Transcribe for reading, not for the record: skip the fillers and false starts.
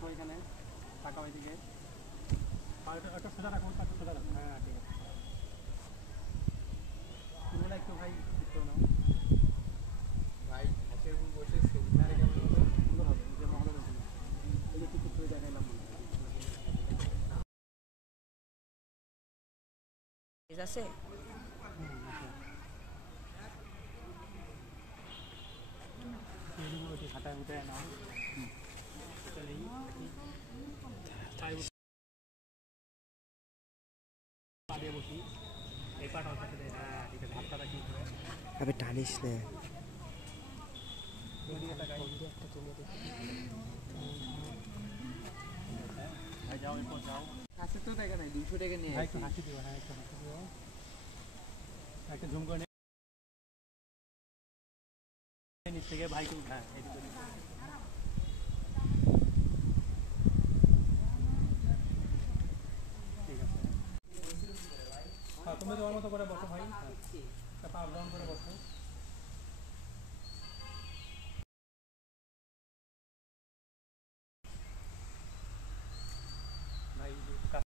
রাখো এখানে, টাকা ওইদিকে একটা সোজা রাখো, একটা সোজা রাখো। হ্যাঁ ঠিক আছে। তুমি না একটু ভাই একটু নাও ভাই ঘাসের উপর বসে ছবিটা কেমন হলো? সুন্দর হবে, যে মহলের ওখানে এই যে টিকিট করে দেখাইলাম মনে হয় আছে হাঁটায় উঠায় নাও। পা দিয়ে বসি, এই পাটা ওর পাশে দিয়ে। হ্যাঁ ঠিক আছে, হাতটা রাখি উপরে। আবে টানিস না। এদিকে তাকাই। ভাই যাও এরপর যাও। কাছে তো টাকা নাই, 200 টাকা নিয়ে ভাই আসি। একটু হাসি দিও, হ্যাঁ একটু হাসি দিও। একটা ঝুম করে নিচ থেকে ভাইকে হ্যাঁ এদিকে ঠিক আছে। হ্যাঁ তুমি তোমার মতো করে বসো ভাই, পা ডাউন করে বসো।